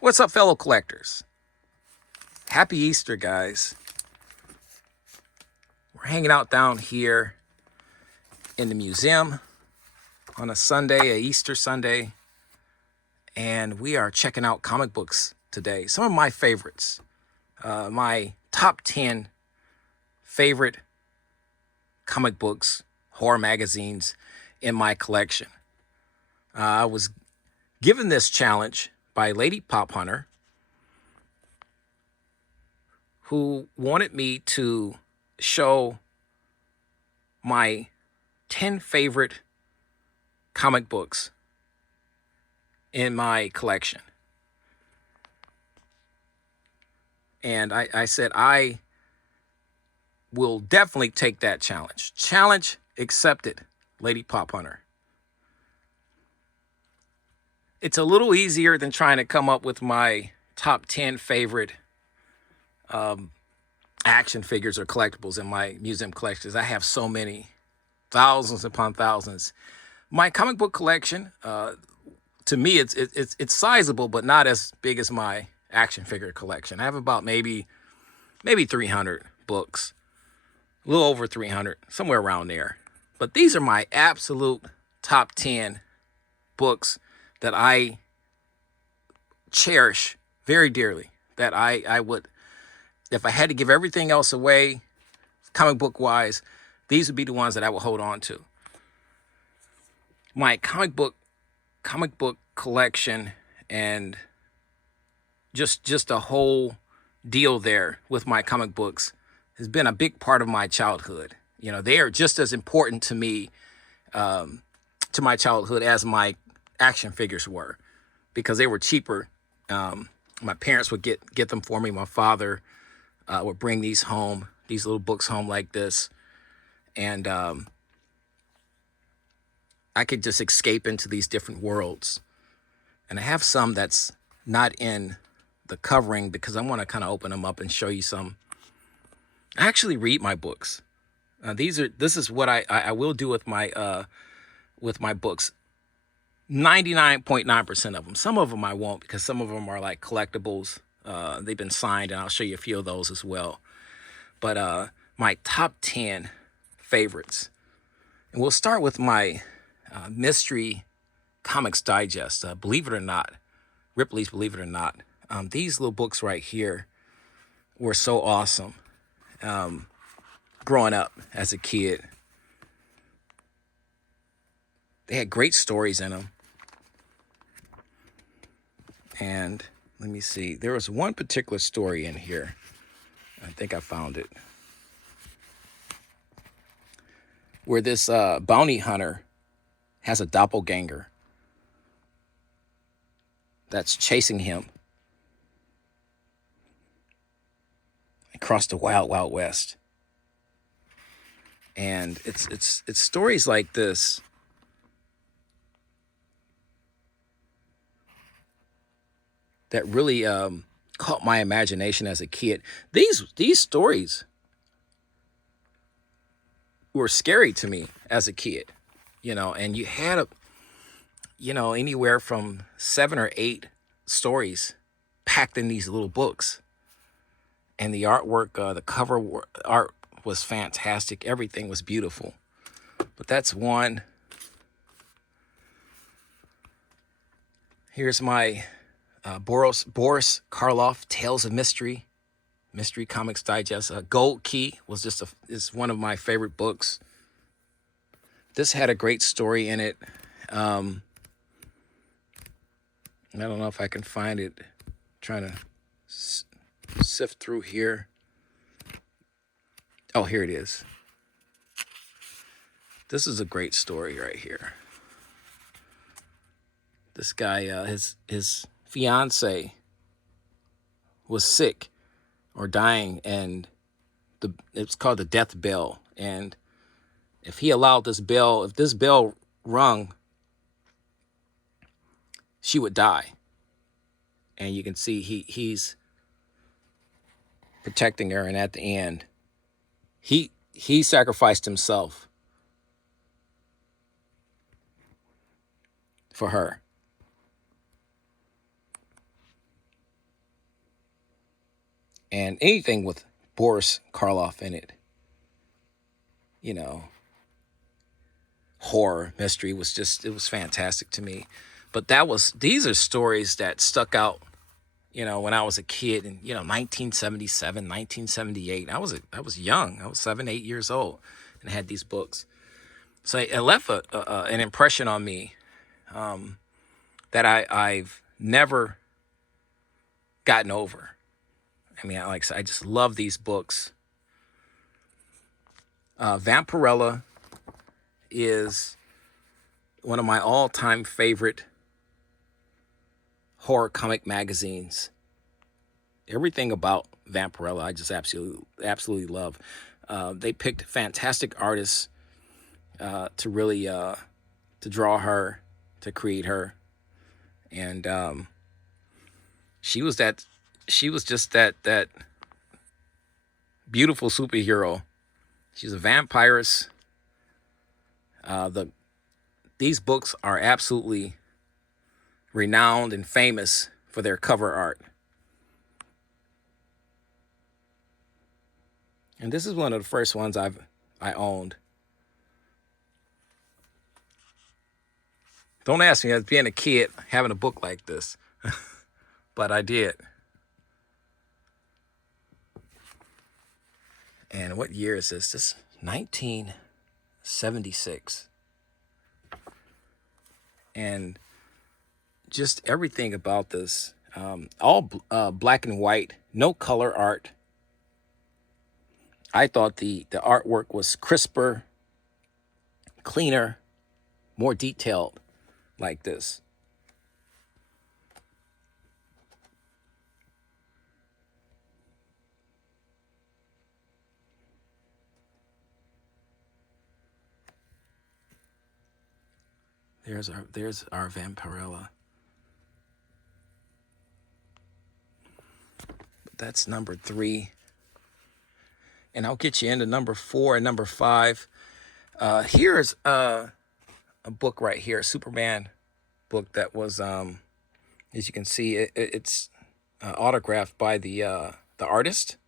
What's up, fellow collectors? Happy Easter, guys. We're hanging out down here in the museum on a Sunday, a Easter Sunday, and we are checking out comic books today. Some of my favorites, my top 10 favorite comic books, horror magazines in my collection. I was given this challenge by Lady Pop Hunter, who wanted me to show my 10 favorite comic books in my collection. And I said, I will definitely take that challenge. Challenge accepted, Lady Pop Hunter. It's a little easier than trying to come up with my top 10 favorite action figures or collectibles in my museum collections. I have so many, thousands upon thousands. My comic book collection, to me, it's sizable, but not as big as my action figure collection. I have about maybe 300 books, a little over 300, somewhere around there. But these are my absolute top 10 books that I cherish very dearly, that I would, if I had to give everything else away, comic book wise, these would be the ones that I would hold on to. My comic book collection and just a whole deal there with my comic books has been a big part of my childhood. You know, they are just as important to me, to my childhood, as my action figures were, because they were cheaper. My parents would get them for me. My father would bring these little books home like this, and I could just escape into these different worlds. And I have some that's not in the covering because I want to kind of open them up and show you some. I actually read my books. This is what I will do with my books. 99.9% of them. Some of them I won't, because some of them are like collectibles. They've been signed, and I'll show you a few of those as well. But my top 10 favorites. And we'll start with my Mystery Comics Digest. Believe it or not, Ripley's Believe It or Not. These little books right here were so awesome. Growing up as a kid, they had great stories in them. And let me see, there was one particular story in here. I think I found it, where this bounty hunter has a doppelganger that's chasing him across the wild, wild west. And it's stories like this that really caught my imagination as a kid. These stories were scary to me as a kid, you know, and you had anywhere from 7 or 8 stories packed in these little books. And the artwork, the cover art was fantastic. Everything was beautiful. But that's one. Here's my Boris Karloff Tales of Mystery Comics Digest. Gold Key is one of my favorite books. This had a great story in it. I don't know if I can find it. I'm trying to sift through here. Oh, here it is. This is a great story right here. This guy, his fiance was sick or dying, and it's called the death bell. And if this bell rung, she would die. And you can see he's protecting her, and at the end, he sacrificed himself for her. And anything with Boris Karloff in it, you know, horror, mystery was just, it was fantastic to me. But these are stories that stuck out, when I was a kid in, 1977, 1978. I was young. I was 7, 8 years old and had these books. So it left an impression on me that I've never gotten over. I mean, like I said, I just love these books. Vampirella is one of my all-time favorite horror comic magazines. Everything about Vampirella, I just absolutely love. They picked fantastic artists to really to draw her, to create her, and she was just that beautiful superhero. She's a vampiress. These books are absolutely renowned and famous for their cover art. And this is one of the first ones I owned. Don't ask me, as being a kid, having a book like this, but I did. And what year is this? This is 1976. And just everything about this, all black and white, no color art. I thought the artwork was crisper, cleaner, more detailed like this. There's our Vampirella. That's number 3. And I'll get you into number 4 and number 5. Here's a book right here, a Superman book that was, as you can see, it's autographed by the artist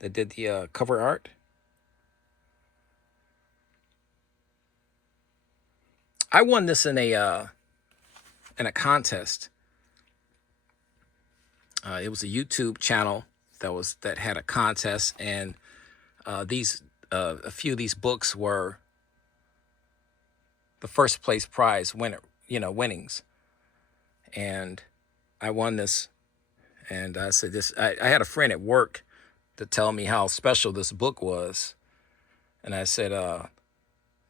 that did the cover art. I won this in a contest. It was a YouTube channel that had a contest, and a few of these books were the first place prize winnings. And I won this, and I said this. I had a friend at work to tell me how special this book was, and I said,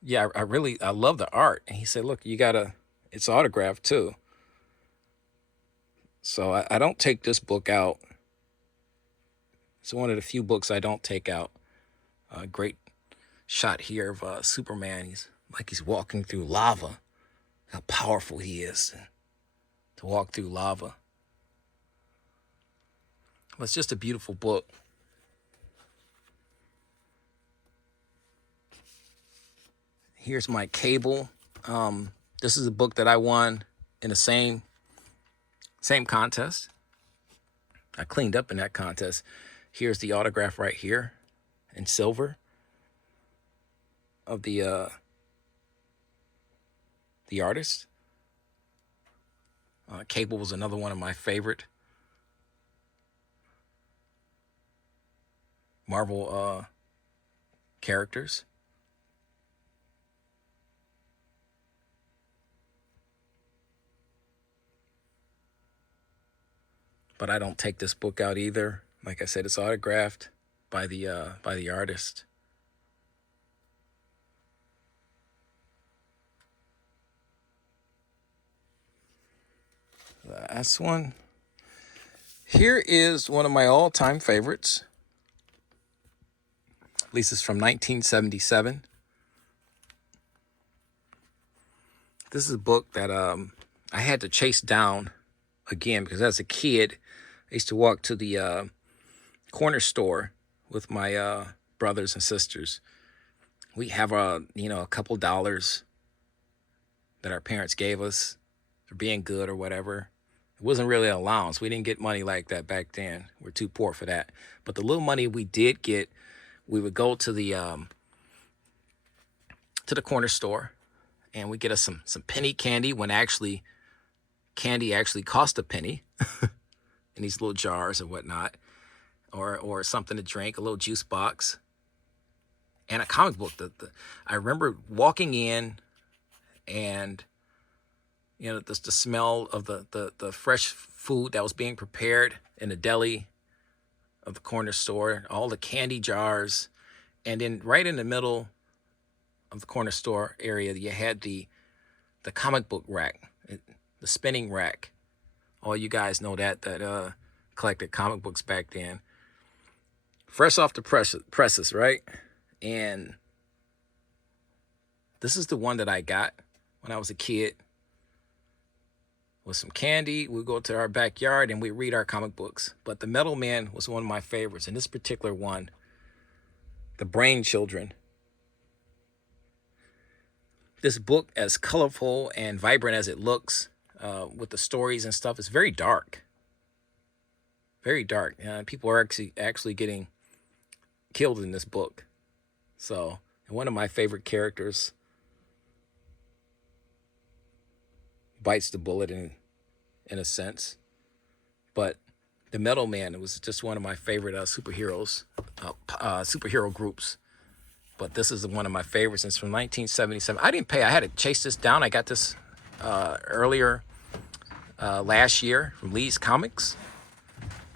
yeah, I love the art. And he said, look, it's autographed too. So I don't take this book out. It's one of the few books I don't take out. A great shot here of Superman. He's walking through lava. How powerful he is to walk through lava. But it's just a beautiful book. Here's my Cable. This is a book that I won in the same contest. I cleaned up in that contest. Here's the autograph right here in silver of the artist. Cable was another one of my favorite Marvel characters. But I don't take this book out either. Like I said, it's autographed by the artist. Last one. Here is one of my all-time favorites. At least it's from 1977. This is a book that I had to chase down again, because as a kid, I used to walk to the corner store with my brothers and sisters. We have a couple dollars that our parents gave us for being good or whatever. It wasn't really an allowance. We didn't get money like that back then. We're too poor for that. But the little money we did get, we would go to the corner store, and we get us some penny candy, when actually candy actually cost a penny in these little jars and whatnot, or something to drink, a little juice box, and a comic book. I remember walking in, and the smell of the fresh food that was being prepared in the deli of the corner store, all the candy jars, and then right in the middle of the corner store area, you had the comic book rack, the spinning rack. All you guys know that collected comic books back then. Fresh off the presses, right? And this is the one that I got when I was a kid. With some candy, we'd go to our backyard and we'd read our comic books. But the Metal Man was one of my favorites. And this particular one, The Brain Children. This book, as colorful and vibrant as it looks, with the stories and stuff, is very dark. Very dark. People are actually getting killed in this book. So, and one of my favorite characters bites the bullet in a sense. But the Metal Man, it was just one of my favorite superhero groups. But this is one of my favorites. It's from 1977. I didn't pay. I had to chase this down. I got this earlier last year from Lee's Comics.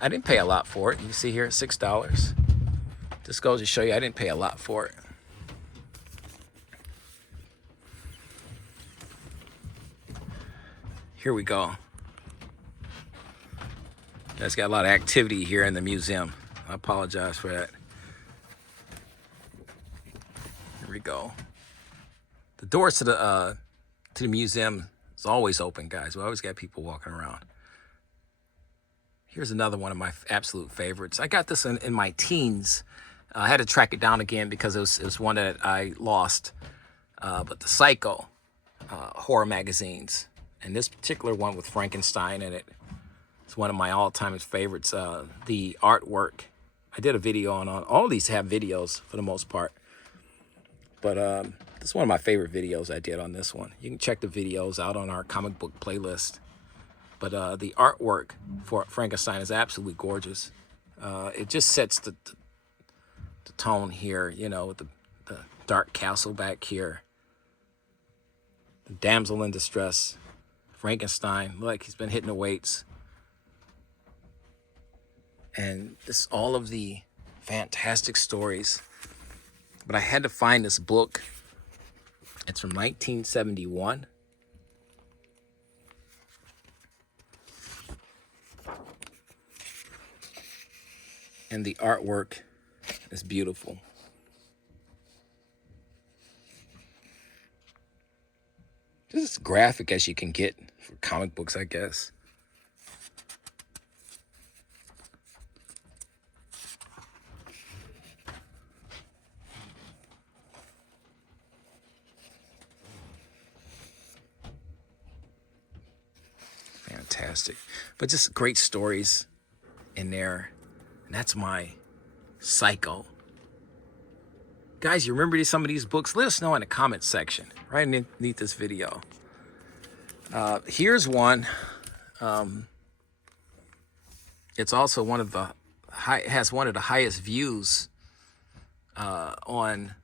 I didn't pay a lot for it. You can see here, $6. This goes to show you I didn't pay a lot for it. Here we go. It's got a lot of activity here in the museum. I apologize for that. Here we go. The doors to the museum is always open, guys. We always got people walking around. Here's another one of my absolute favorites. I got this in my teens. I had to track it down again because it was one that I lost. But the Psycho horror magazines. And this particular one with Frankenstein in it, it's one of my all-time favorites. The artwork, I did a video on all these have videos for the most part. But this is one of my favorite videos I did on this one. You can check the videos out on our comic book playlist. But the artwork for Frankenstein is absolutely gorgeous. It just sets the tone here, with the dark castle back here. The damsel in distress. Frankenstein, look, he's been hitting the weights. And this all of the fantastic stories. But I had to find this book. It's from 1971. And the artwork is beautiful. This is as graphic as you can get for comic books, I guess. Fantastic. But just great stories in there. And that's my Psycho. Guys, you remember some of these books? Let us know in the comments section, right underneath this video. Here's one. It's also one of the has one of the highest views on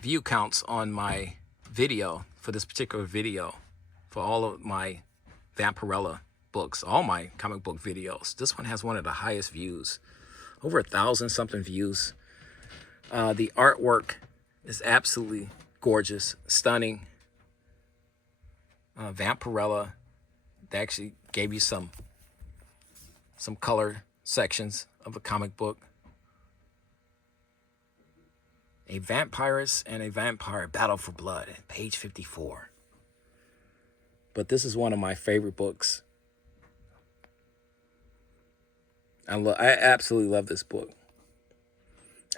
view counts on my video, for this particular video, for all of my Vampirella books, all my comic book videos. This one has one of the highest views, over 1,000 something views. The artwork is absolutely gorgeous, stunning. Vampirella, they actually gave you some color sections of the comic book. A vampiress and a vampire battle for blood, page 54. But this is one of my favorite books. I absolutely love this book.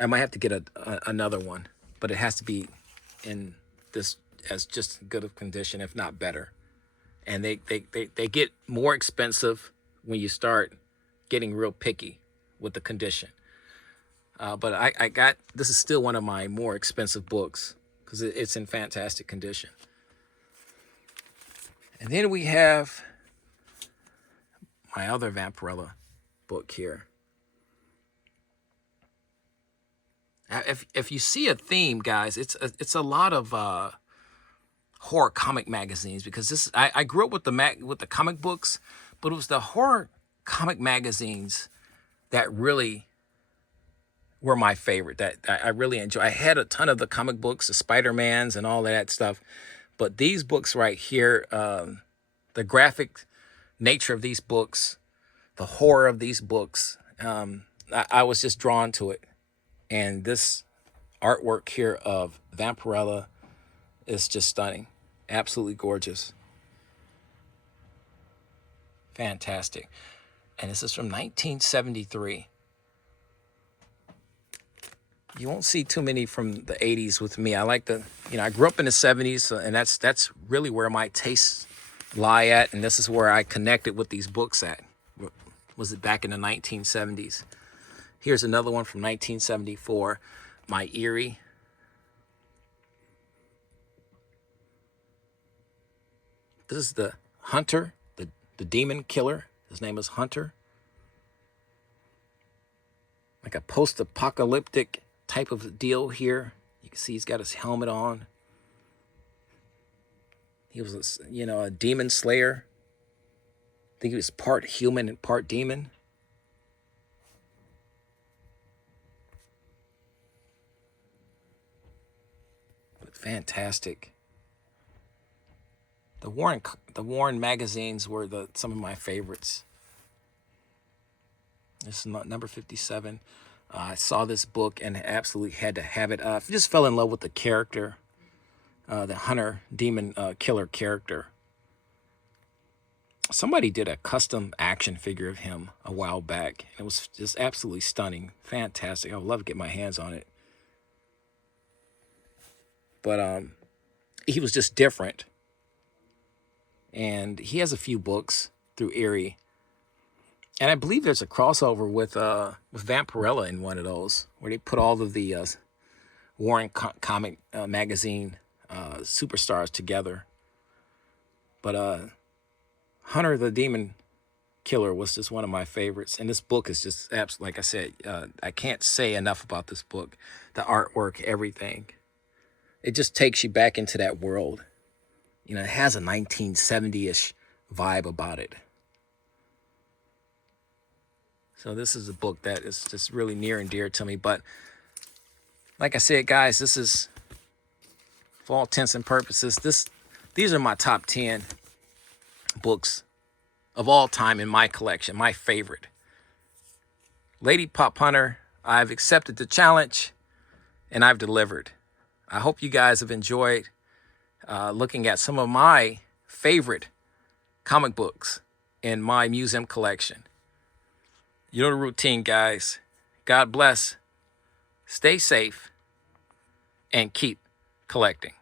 I might have to get another one, but it has to be in this as just good of condition, if not better. And they get more expensive when you start getting real picky with the condition. But I got, this is still one of my more expensive books because it's in fantastic condition. And then we have my other Vampirella book here. If you see a theme, guys, it's a lot of horror comic magazines, because this I grew up with the comic books, but it was the horror comic magazines that really were my favorite, that I really enjoy. I had a ton of the comic books, the Spider-Mans and all that stuff, but these books right here, the graphic nature of these books, the horror of these books, I was just drawn to it. And this artwork here of Vampirella is just stunning. Absolutely gorgeous. Fantastic. And this is from 1973. You won't see too many from the 80s with me. I like the, I grew up in the 70s, and that's really where my tastes lie at, and this is where I connected with these books at. Was it back in the 1970s? Here's another one from 1974, My Eerie. This is the Hunter, the demon killer. His name is Hunter. Like a post-apocalyptic type of deal here. You can see he's got his helmet on. He was, a demon slayer. I think he was part human and part demon. But fantastic. The Warren magazines were some of my favorites. This is number 57. I saw this book and absolutely had to have it. I just fell in love with the character, the Hunter demon killer character. Somebody did a custom action figure of him a while back. It was just absolutely stunning, fantastic. I would love to get my hands on it. But he was just different. And he has a few books through Eerie. And I believe there's a crossover with Vampirella in one of those, where they put all of the Warren comic magazine superstars together. But Hunter the Demon Killer was just one of my favorites. And this book is just absolutely, like I said, I can't say enough about this book. The artwork, everything. It just takes you back into that world. It has a 1970-ish vibe about it. So this is a book that is just really near and dear to me. But like I said, guys, this is, for all intents and purposes, these are my top 10 books of all time in my collection, my favorite. Lady Pop Hunter, I've accepted the challenge and I've delivered. I hope you guys have enjoyed looking at some of my favorite comic books in my museum collection. You know the routine, guys. God bless, stay safe, and keep collecting.